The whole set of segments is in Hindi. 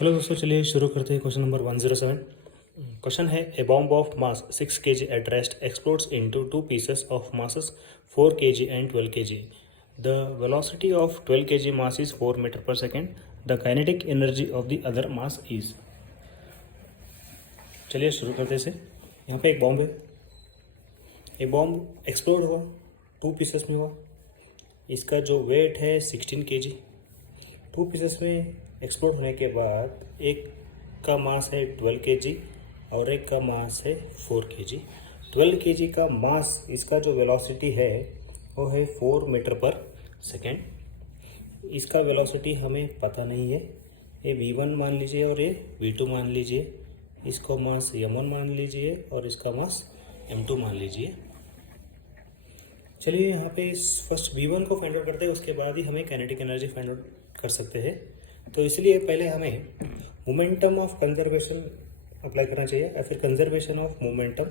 हेलो दोस्तों, चलिए शुरू करते हैं क्वेश्चन नंबर 107। क्वेश्चन है a bomb of mass 6 kg at rest explodes into two pieces of masses 4 kg and 12 kg। The velocity of 12 kg mass is 4 metre पर second. The kinetic energy of the other mass is. चलिए शुरू करते हैं इसे। यहाँ पे एक बॉम्ब है, ये बॉम्ब एक्सप्लोड हुआ, टू पीसेस में हुआ। इसका जो वेट है 16 kg। टू पीसेस में एक्सप्लोड होने के बाद एक का मास है 12 kg और एक का मास है 4 kg। 12 kg का मास, इसका जो वेलोसिटी है वो है 4 मीटर पर सेकेंड। इसका वेलोसिटी हमें पता नहीं है, ये v1 मान लीजिए और ये v2 मान लीजिए। इसको मास m1 मान लीजिए और इसका मास m2 मान लीजिए। चलिए यहाँ पे फर्स्ट v1 को फाइंड आउट करते हैं, उसके बाद ही हमें काइनेटिक एनर्जी फाइंड आउट कर सकते हैं। तो इसलिए पहले हमें मोमेंटम ऑफ कंजर्वेशन अप्लाई करना चाहिए या फिर कंजर्वेशन ऑफ मोमेंटम।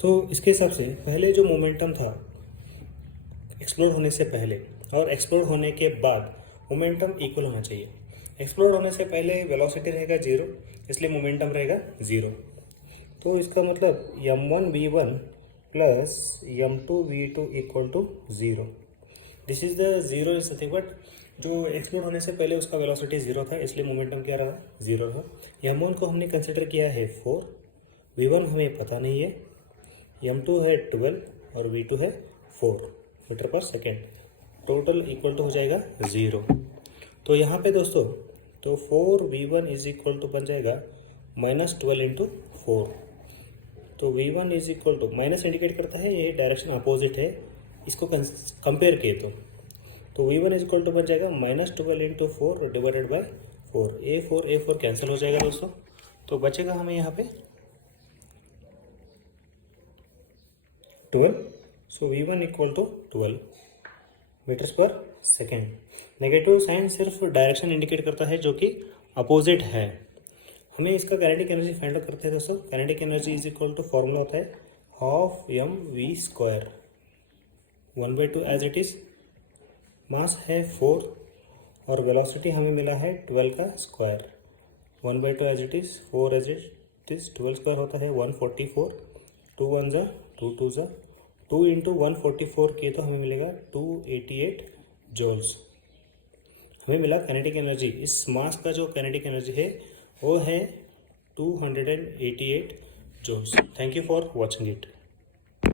तो इसके हिसाब से पहले जो मोमेंटम था एक्सप्लोड होने से पहले और एक्सप्लोड होने के बाद मोमेंटम इक्वल होना चाहिए। एक्सप्लोड होने से पहले वेलोसिटी रहेगा 0, इसलिए मोमेंटम रहेगा 0। तो इसका मतलब m1 v1 plus m2 v2 equal to 0। This is the zero is nothing but जो एक्सप्लोड होने से पहले उसका वेलोसिटी 0 था, इसलिए मोमेंटम क्या रहा, 0 रहा। m1 को हमने कंसिडर किया है 4, v1 हमें पता नहीं है, m2 है 12 और v2 है 4 मीटर पर सेकेंड। टोटल इक्वल टू हो जाएगा 0। तो यहाँ पे दोस्तों तो 4v1 इज इक्वल टू बन जाएगा -12 इंटू 4। तो v1 is equal to minus indicate करता है, ये डायरेक्शन अपोजिट है, इसको कंपेयर किए तो v1 इज इक्वल टू बन जाएगा -12 into 4 divided by 4। a4 cancel हो जाएगा दोस्तों, तो बचेगा हमें यहाँ पे 12। सो v1 इक्वल टू 12 मीटर्स पर सेकेंड। नेगेटिव साइन सिर्फ डायरेक्शन इंडिकेट करता है जो कि अपोजिट है। हमें इसका काइनेटिक एनर्जी फाइंड आउट करते हैं दोस्तों। Kinetic energy is equal to formula होता है half mv², 1/2 as it is. Mass है 4 और वेलोसिटी हमें मिला है 12 का square, 1/2 as it is, 4 as it is, 12 square होता है 144, 2 1 जा 2 2 जा 2 इंटू 144 किए तो हमें मिलेगा 288 जूल्स। हमें मिला काइनेटिक एनर्जी। इस मास का जो काइनेटिक एनर्जी है वो है 288 joules. Thank you for watching it.